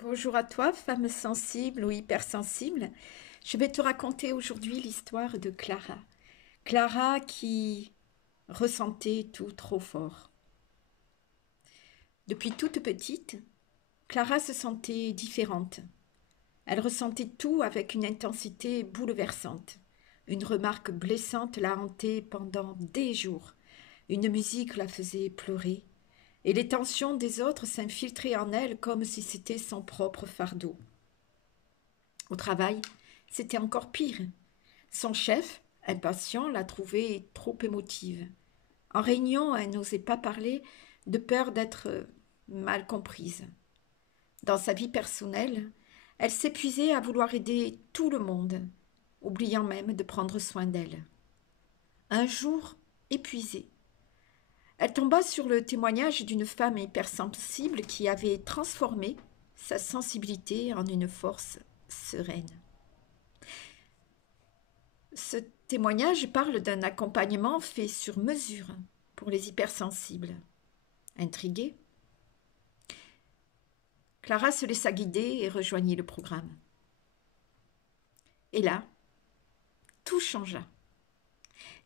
Bonjour à toi, femme sensible ou hypersensible. Je vais te raconter aujourd'hui l'histoire de Clara. Clara qui ressentait tout trop fort. Depuis toute petite, Clara se sentait différente. Elle ressentait tout avec une intensité bouleversante. Une remarque blessante la hantait pendant des jours. Une musique la faisait pleurer. Et les tensions des autres s'infiltraient en elle comme si c'était son propre fardeau. Au travail, c'était encore pire. Son chef, impatient, la trouvait trop émotive. En réunion, elle n'osait pas parler de peur d'être mal comprise. Dans sa vie personnelle, elle s'épuisait à vouloir aider tout le monde, oubliant même de prendre soin d'elle. Un jour, épuisée, elle tomba sur le témoignage d'une femme hypersensible qui avait transformé sa sensibilité en une force sereine. Ce témoignage parle d'un accompagnement fait sur mesure pour les hypersensibles. Intriguée, Clara se laissa guider et rejoignit le programme. Et là, tout changea.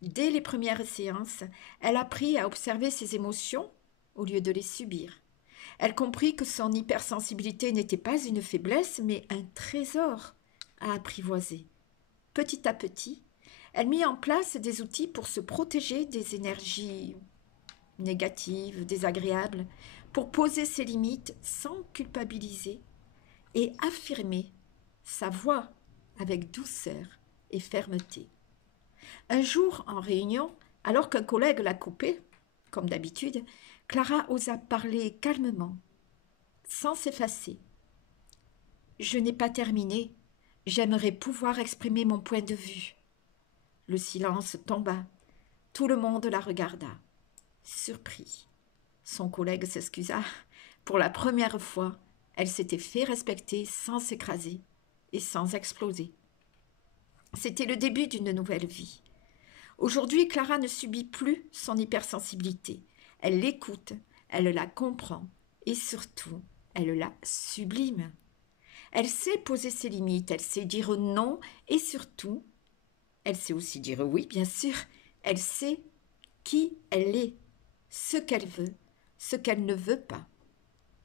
Dès les premières séances, elle apprit à observer ses émotions au lieu de les subir. Elle comprit que son hypersensibilité n'était pas une faiblesse, mais un trésor à apprivoiser. Petit à petit, elle mit en place des outils pour se protéger des énergies négatives, désagréables, pour poser ses limites sans culpabiliser et affirmer sa voix avec douceur et fermeté. Un jour, en réunion, alors qu'un collègue l'a coupée, comme d'habitude, Clara osa parler calmement, sans s'effacer. Je n'ai pas terminé. J'aimerais pouvoir exprimer mon point de vue. Le silence tomba. Tout le monde la regarda, surpris. Son collègue s'excusa. Pour la première fois, elle s'était fait respecter sans s'écraser et sans exploser. C'était le début d'une nouvelle vie. Aujourd'hui, Clara ne subit plus son hypersensibilité. Elle l'écoute, elle la comprend et surtout, elle la sublime. Elle sait poser ses limites, elle sait dire non et surtout, elle sait aussi dire oui, bien sûr. Elle sait qui elle est, ce qu'elle veut, ce qu'elle ne veut pas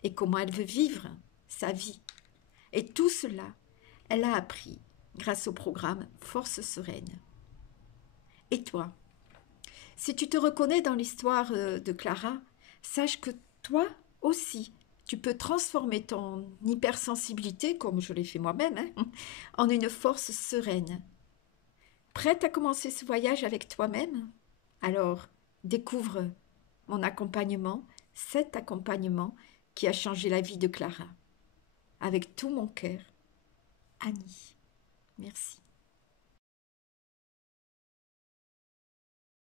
et comment elle veut vivre sa vie. Et tout cela, elle a appris grâce au programme Force Sereine. Et toi, si tu te reconnais dans l'histoire de Clara, sache que toi aussi, tu peux transformer ton hypersensibilité, comme je l'ai fait moi-même, en une force sereine. Prête à commencer ce voyage avec toi-même? Alors, découvre mon accompagnement, cet accompagnement qui a changé la vie de Clara. Avec tout mon cœur, Annie. Merci.